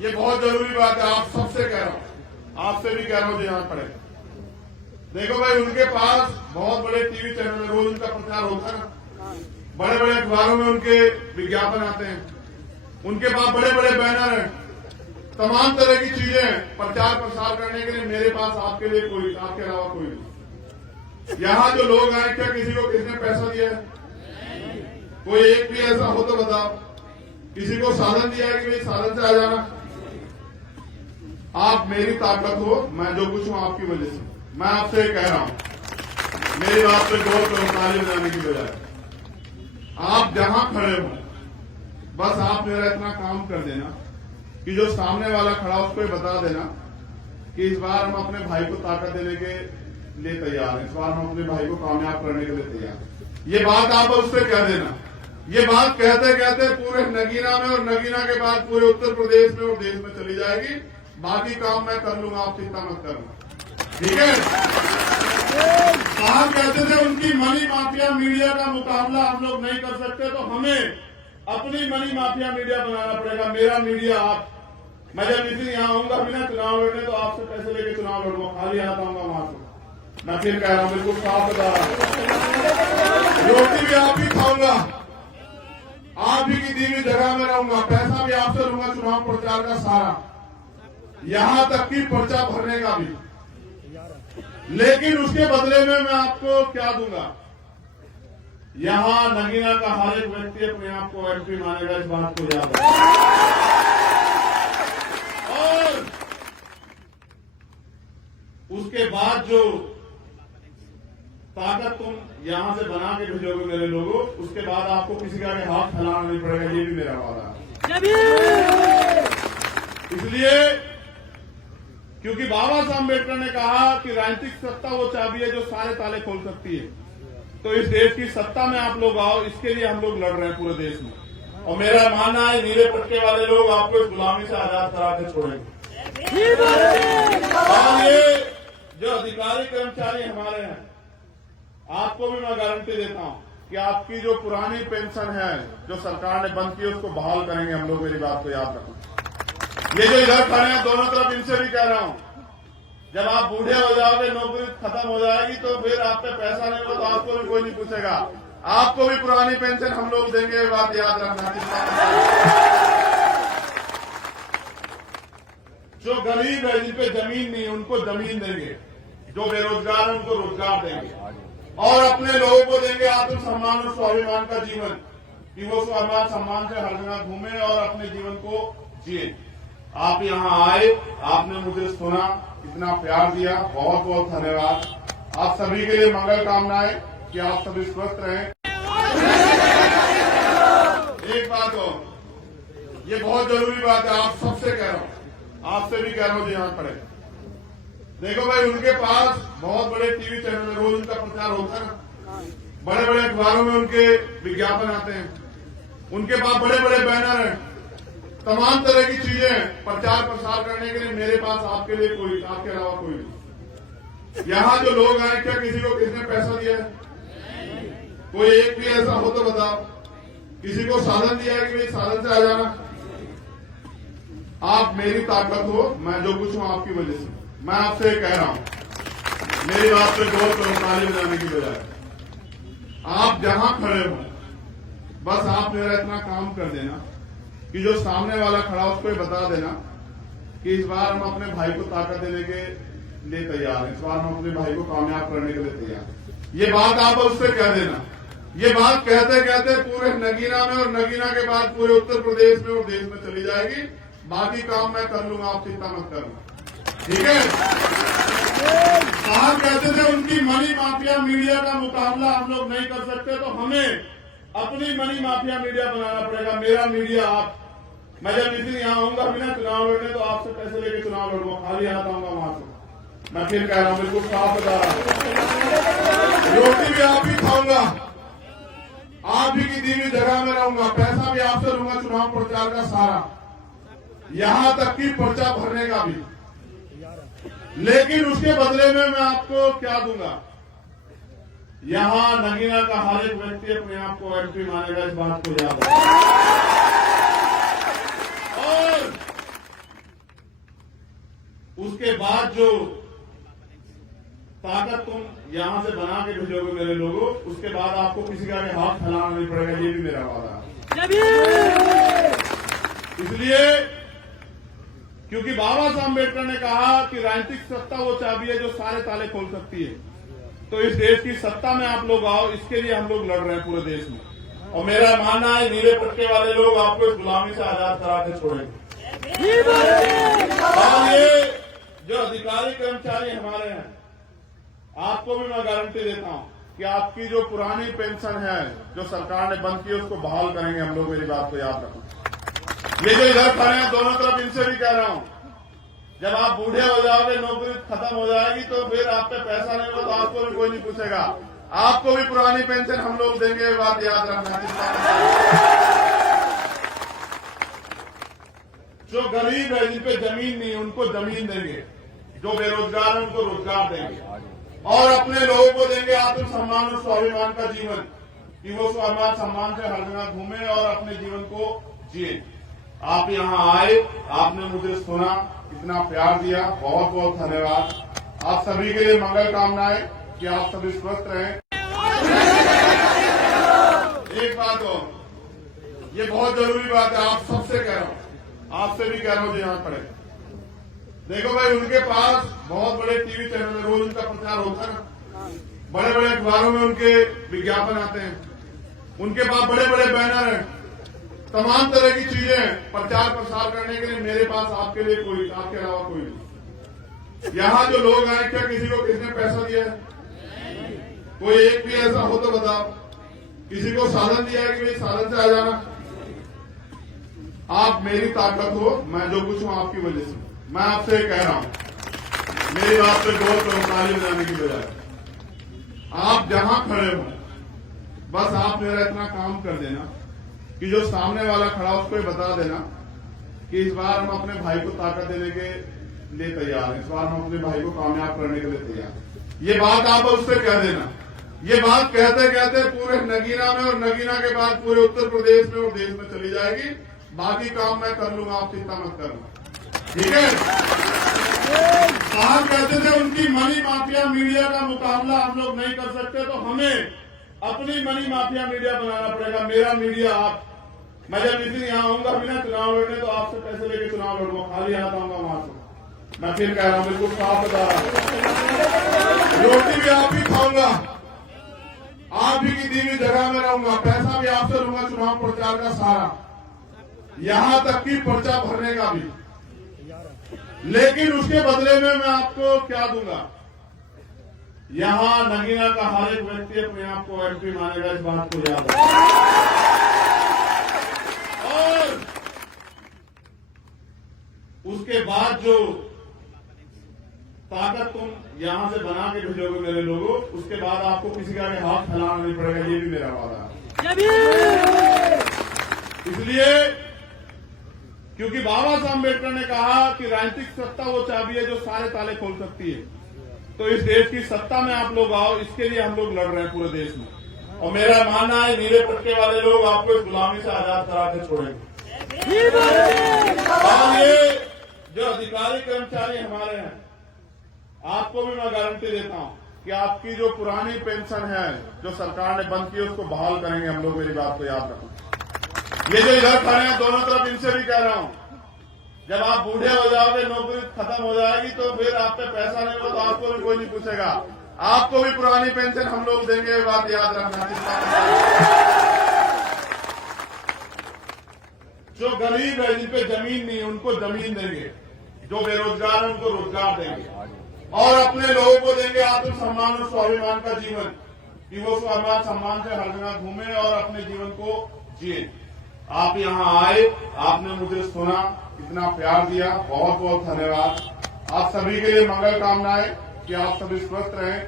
ये बहुत जरूरी बात है, आप सबसे कह रहा हूं, आपसे भी कह रहा हूं जो यहाँ पड़े। देखो भाई, उनके पास बहुत बड़े टीवी चैनल है, रोज उनका प्रचार होता है ना, बड़े बड़े अखबारों में उनके विज्ञापन आते हैं, उनके पास बड़े बड़े बैनर हैं, तमाम तरह की चीजें हैं प्रचार प्रसार करने के लिए। मेरे पास आपके लिए कोई, आपके अलावा कोई नहीं। यहाँ जो लोग आए, क्या किसी को किसने पैसा दिया है? कोई एक भी ऐसा हो तो बताओ। किसी को साधन दिया है कि भाई साधन से आ जाना? आप मेरी ताकत हो, मैं जो कुछ हूं आपकी वजह से। मैं आपसे कह रहा हूं, मेरी बात पे गौर करो, ताली बजाने की बजाय आप जहां खड़े हो, बस आप मेरा इतना काम कर देना कि जो सामने वाला खड़ा उसको बता देना कि इस बार हम अपने भाई को ताकत देने के लिए तैयार हैं, इस बार हम अपने भाई को कामयाब करने के लिए तैयार हैं। ये बात आप उससे कह देना। ये बात कहते कहते पूरे नगीना में और नगीना के बाद पूरे उत्तर प्रदेश में और देश में चली जाएगी। बाकी काम मैं कर लूंगा, आप चिंता मत करना, ठीक है? कहा कहते थे उनकी मनी माफिया मीडिया का मुकाबला हम लोग नहीं कर सकते, तो हमें अपनी मनी माफिया मीडिया बनाना पड़ेगा। मेरा मीडिया आप, मैं जब इसी यहाँ आऊंगा बिना चुनाव लड़ने, तो आपसे पैसे लेके चुनाव लड़ूंगा, खाली हाथ आऊंगा वहां से। मैं फिर कह रहा हूं, बिल्कुल साफ बता रहा हूं, रोटी भी आप ही खाऊंगा, आप ही की दी हुई जगह में रहूंगा, पैसा भी आपसे लूंगा चुनाव प्रचार का सारा, यहां तक कि पर्चा भरने का भी। लेकिन उसके बदले में मैं आपको क्या दूंगा? यहां नगीना का हर एक व्यक्ति अपने आप को एमपी मानेगा, इस बात को याद रखो। और उसके बाद जो ताकत तुम यहां से बना के भेजोगे मेरे लोगों, उसके बाद आपको किसी का भी हाथ फैलाना नहीं पड़ेगा, ये भी मेरा वादा है। इसलिए क्योंकि बाबा साहब अम्बेडकर ने कहा कि राजनीतिक सत्ता वो चाबी है जो सारे ताले खोल सकती है। तो इस देश की सत्ता में आप लोग आओ, इसके लिए हम लोग लड़ रहे हैं पूरे देश में। और मेरा मानना है नीले पट्टे वाले लोग आपको इस गुलामी से आजाद करा के छोड़ेंगे। और ये जो अधिकारी कर्मचारी हमारे हैं, आपको भी मैं गारंटी देता हूं कि आपकी जो पुरानी पेंशन है जो सरकार ने बंद की, उसको बहाल करेंगे हम लोग, मेरी बात को याद रखो। ये जो इधर खड़े हैं दोनों तरफ, इनसे भी कह रहा हूं, जब आप बूढ़े हो जाओगे, नौकरी खत्म हो जाएगी, तो फिर आप पे पैसा नहीं होगा, तो आपको भी कोई नहीं पूछेगा, आपको भी पुरानी पेंशन हम लोग देंगे, ये बात याद रखना। जो गरीब है, जिन पे जमीन नहीं है, उनको जमीन देंगे, जो बेरोजगार है उनको रोजगार देंगे, और अपने लोगों को देंगे आत्मसम्मान और स्वाभिमान का जीवन, कि वो स्वाभिमान सम्मान से हर जगह घूमे और अपने जीवन को जिए। आप यहाँ आए, आपने मुझे सुना, इतना प्यार दिया, बहुत बहुत धन्यवाद। आप सभी के लिए मंगल कामनाएं कि आप सभी स्वस्थ रहें। एक बात हो, ये बहुत जरूरी बात है, आप सबसे कह रहा हूं, आपसे भी कह रहा हूं जो यहाँ पड़े। देखो भाई, उनके पास बहुत बड़े टीवी चैनल है, रोज उनका प्रचार होता है ना, बड़े बड़े अखबारों में उनके विज्ञापन आते हैं, उनके पास बड़े बड़े बैनर हैं, तमाम तरह की चीजें हैं प्रचार प्रसार करने के लिए। मेरे पास आपके लिए कोई, आपके अलावा कोई नहीं। यहाँ जो लोग आए, क्या किसी को किसने पैसा दिया है? कोई एक भी ऐसा हो तो बताओ। किसी को साधन दिया है कि भाई साधन से आ जाना? आप मेरी ताकत हो, मैं जो कुछ हूं आपकी वजह से। मैं आपसे कह रहा हूं, मेरी बात पे गौर करो, ताली बजाने की बजाय आप जहां खड़े हो, बस आप मेरा इतना काम कर देना कि जो सामने वाला खड़ा उसको बता देना कि इस बार हम अपने भाई को ताकत देने के लिए तैयार हैं, इस बार हम अपने भाई को कामयाब करने के लिए तैयार हैं। ये बात आप उससे कह देना। ये बात कहते कहते पूरे नगीना में और नगीना के बाद पूरे उत्तर प्रदेश में और देश में चली जाएगी। बाकी काम मैं कर लूंगा, आप चिंता मत करना, ठीक है? कहा कहते थे उनकी मनी माफिया मीडिया का मुकाबला हम लोग नहीं कर सकते, तो हमें अपनी मनी माफिया मीडिया बनाना पड़ेगा। मेरा मीडिया आप, मैं जब इसी यहाँ आऊंगा बिना चुनाव लड़ने, तो आपसे पैसे लेके चुनाव लड़ूंगा, खाली हाथ आऊंगा वहां से। मैं फिर कह रहा हूं, बिल्कुल साफ बता रहा हूं, रोटी भी आप ही खाऊंगा, आप ही की दी हुई जगह में रहूंगा, पैसा भी आपसे लूंगा चुनाव प्रचार का सारा, यहां तक कि पर्चा भरने का भी। लेकिन उसके बदले में मैं आपको क्या दूंगा? यहां नगीना का हर एक व्यक्ति अपने आप को एमपी मानेगा, इस बात को याद रखो। और उसके बाद जो ताकत तुम यहां से बना के भेजोगे मेरे लोगों, उसके बाद आपको किसी का भी हाथ फैलाना नहीं पड़ेगा, ये भी मेरा वादा है। इसलिए क्योंकि बाबा साहब अम्बेडकर ने कहा कि राजनीतिक सत्ता वो चाबी है जो सारे ताले खोल सकती है। तो इस देश की सत्ता में आप लोग आओ, इसके लिए हम लोग लड़ रहे हैं पूरे देश में। और मेरा मानना है नीले पट्टे वाले लोग आपको इस गुलामी से आजाद करा के छोड़ेंगे। और ये जो अधिकारी कर्मचारी हमारे हैं, आपको भी मैं गारंटी देता हूं कि आपकी जो पुरानी पेंशन है जो सरकार ने बंद की, उसको बहाल करेंगे हम लोग। मेरी बात को याद रखो। ये जो इधर खड़े हैं दोनों तरफ, इनसे भी कह रहा हूं, जब आप बूढ़े हो जाओगे, नौकरी खत्म हो जाएगी, तो फिर आप पे पैसा नहीं होगा तो आपको भी कोई नहीं पूछेगा। आपको भी पुरानी पेंशन हम लोग देंगे, ये बात याद रखना। जो गरीब है, जिन पे जमीन नहीं है, उनको जमीन देंगे। जो बेरोजगार है उनको रोजगार देंगे और अपने लोगों को देंगे आत्मसम्मान और स्वाभिमान का जीवन, कि वो स्वाभिमान सम्मान से हर जगह घूमे और अपने जीवन को जिए। आप यहां आए, आपने मुझे सुना, इतना प्यार दिया, बहुत बहुत धन्यवाद। आप सभी के लिए मंगल कामनाएं कि आप सभी स्वस्थ रहें। एक बात और, ये बहुत जरूरी बात है, आप सबसे कह रहा हूं, आपसे भी कह रहा हूं जो यहां खड़े। देखो भाई, उनके पास बहुत बड़े टीवी चैनल है, रोज उनका प्रचार होता है ना, बड़े बड़े अखबारों में उनके विज्ञापन आते हैं, उनके पास बड़े बड़े बैनर हैं, तमाम तरह की चीजें प्रचार प्रसार करने के लिए। मेरे पास आपके लिए कोई, आपके अलावा कोई नहीं। यहां जो लोग आए, क्या किसी को किसने पैसा दिया है? कोई एक भी ऐसा हो तो बताओ। किसी को साधन दिया है कि भाई साधन से आ जाना? आप मेरी ताकत हो, मैं जो कुछ हूं आपकी वजह से। मैं आपसे कह रहा हूं, मेरी बात पे गौर करो, ताली बजाने की बजाय। आप जहां खड़े हो, बस आप मेरा इतना काम कर देना कि जो सामने वाला खड़ा उसको ये बता देना कि इस बार हम अपने भाई को ताकत देने के लिए तैयार हैं, इस बार हम अपने भाई को कामयाब करने के लिए तैयार हैं। ये बात आप उससे कह देना। ये बात कहते कहते पूरे नगीना में और नगीना के बाद पूरे उत्तर प्रदेश में और देश में चली जाएगी। बाकी काम मैं कर लूंगा, आप चिंता मत करना, ठीक है? साहब कहते थे उनकी मनी माफिया मीडिया का मुकाबला हम लोग नहीं कर सकते, तो हमें अपनी मनी माफिया मीडिया बनाना पड़ेगा। मेरा मीडिया आप, मैं जब इसी यहाँ आऊंगा बिना चुनाव लड़ने, तो आपसे पैसे लेके चुनाव लड़ूंगा, खाली हाथ आऊंगा वहां से। मैं फिर कह रहा हूं, बिल्कुल साफ बता रहा हूं, रोटी भी आप ही खाऊंगा, आप ही की दी हुई जगह में रहूंगा, पैसा भी आपसे लूंगा चुनाव प्रचार का सारा, यहां तक कि पर्चा भरने का भी। लेकिन उसके बदले में मैं आपको क्या दूंगा? यहां नगीना का हर एक व्यक्ति अपने आप को एमपी मानेगा, इस बात को याद रखो। और उसके बाद जो ताकत तुम यहां से बना के भेजोगे मेरे लोगों, उसके बाद आपको किसी का भी हाथ फैलाना नहीं पड़ेगा, ये भी मेरा वादा है। इसलिए क्योंकि बाबा साहब अम्बेडकर ने कहा कि राजनीतिक सत्ता वो चाबी है जो सारे ताले खोल सकती है। तो इस देश की सत्ता में आप लोग आओ, इसके लिए हम लोग लड़ रहे हैं पूरे देश में। और मेरा मानना है नीले पट्टे वाले लोग आपको इस गुलामी से आजाद करा के छोड़ेंगे। और ये जो अधिकारी कर्मचारी हमारे हैं, आपको भी मैं गारंटी देता हूं कि आपकी जो पुरानी पेंशन है जो सरकार ने बंद की, उसको बहाल करेंगे हम लोग। मेरी बात को याद रखो। ये जो इधर खड़े हैं दोनों तरफ, इनसे भी कह रहा हूं, जब आप बूढ़े हो जाओगे, नौकरी खत्म हो जाएगी, तो फिर आप पे पैसा नहीं होगा तो आपको भी कोई नहीं पूछेगा। आपको भी पुरानी पेंशन हम लोग देंगे, ये बात याद रखना। जो गरीब है, जिन पे जमीन नहीं है, उनको जमीन देंगे। जो बेरोजगार है उनको रोजगार देंगे और अपने लोगों को देंगे आत्मसम्मान और स्वाभिमान का जीवन, कि वो स्वाभिमान सम्मान से हर जगह घूमे और अपने जीवन को जिए। आप यहां आए, आपने मुझे सुना, इतना प्यार दिया, बहुत बहुत धन्यवाद। आप सभी के लिए मंगल कामनाएं कि आप सभी स्वस्थ रहें।